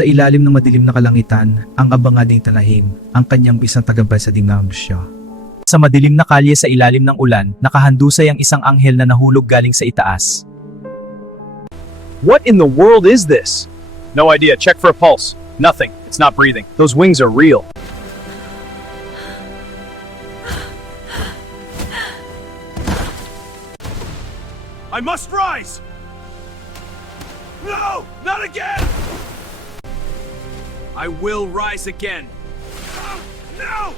Sa ilalim ng madilim na kalangitan, ang abangading talahim, ang kanyang isang tagabay sa dinamsya. Sa madilim na kalye sa ilalim ng ulan, nakahandusay ang isang anghel na nahulog galing sa itaas. What in the world is this? No idea. Check for a pulse. Nothing. It's not breathing. Those wings are real. I must rise! No! Not again! I will rise again. No!